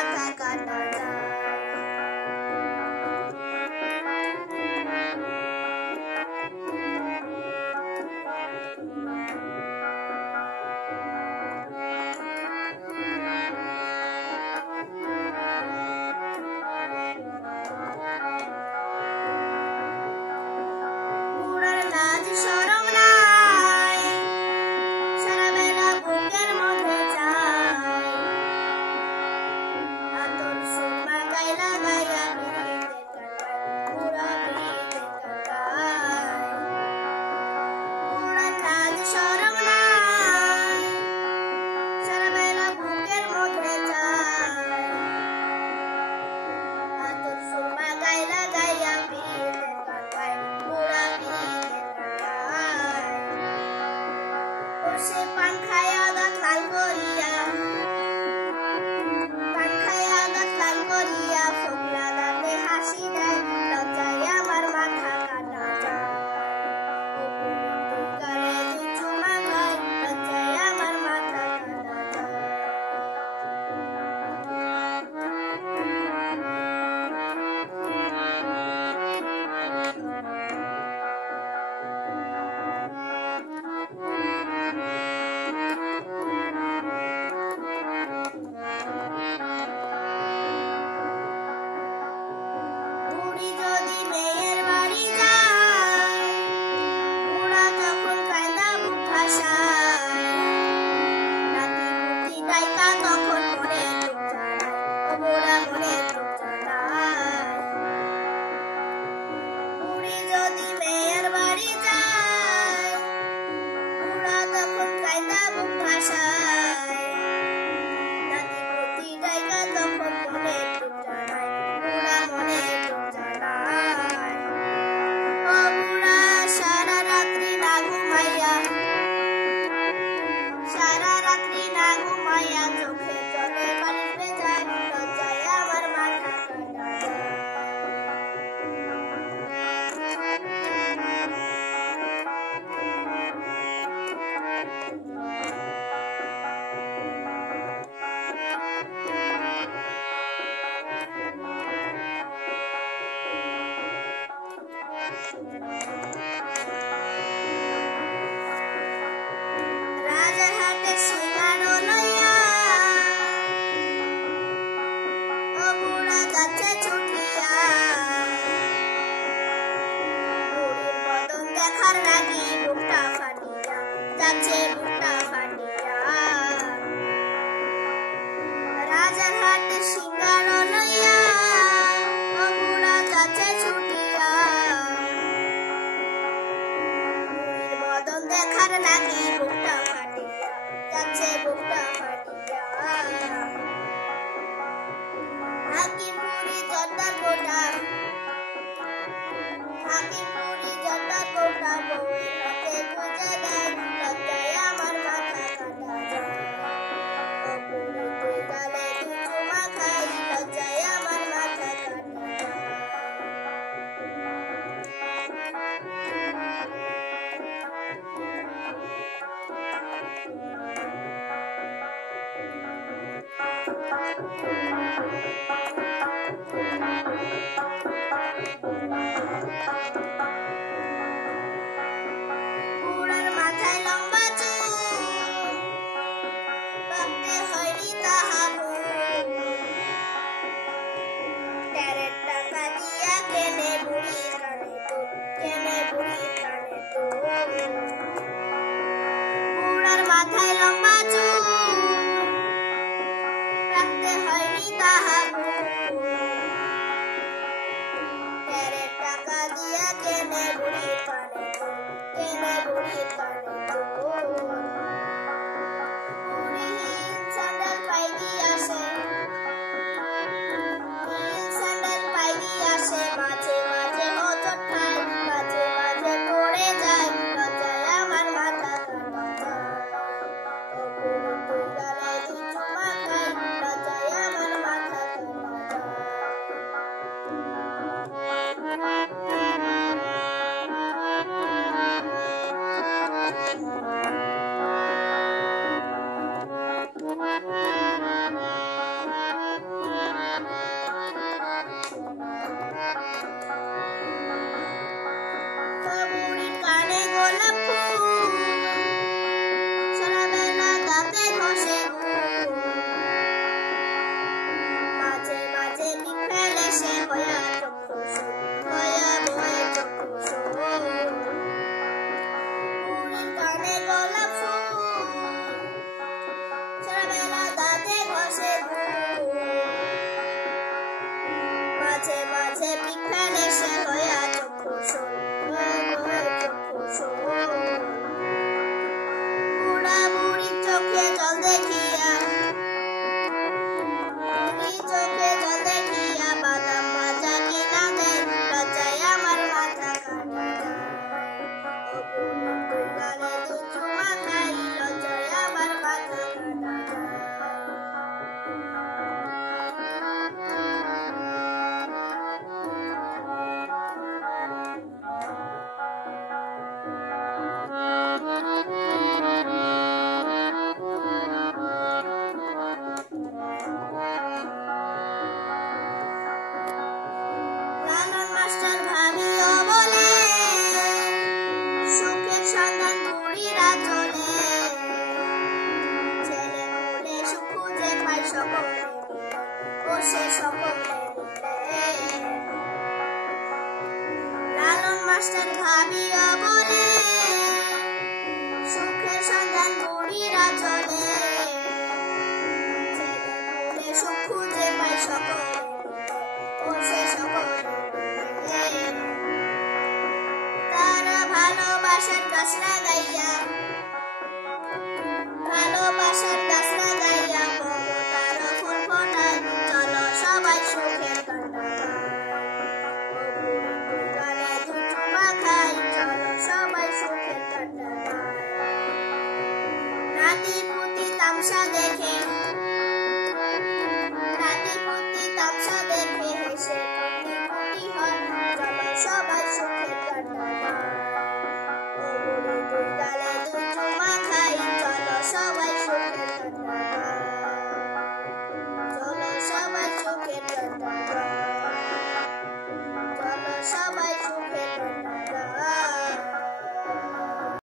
মাথা কাটা যায়। সে পান খায়া দাঁত লাল করিয়া, পান খায়া দাঁত লাল করিয়া, ফোকলা দাঁতে হাসি দেয়, লজ্জায় আমার মাথা কাটা যায়। গালে দুই চুমা খায়, লজ্জায় আমার মাথা কাটা যায়। বসে সকলে লালন মাস্টার ভাবিয়া বলে সুখের সন্ধান বুড়িরা চলে সুখ খুঁজে পাই সকলে বসে সকলে তারা ভালোবাসার গাছ লাগাইয়া ভালোবাসার গাছ লাগাইয়া মমতার ফুল ফোটায় চলো সবাই সুখের গানে চুমা খাই চলো সবাই সুখের নাতি পুতি তামসা দেখে নাতি পুতি তামসা দেখে হেসে কুটি কুটি হয় চলো সবাই সুখের গালে দুই চুমা খাই চলো সবাই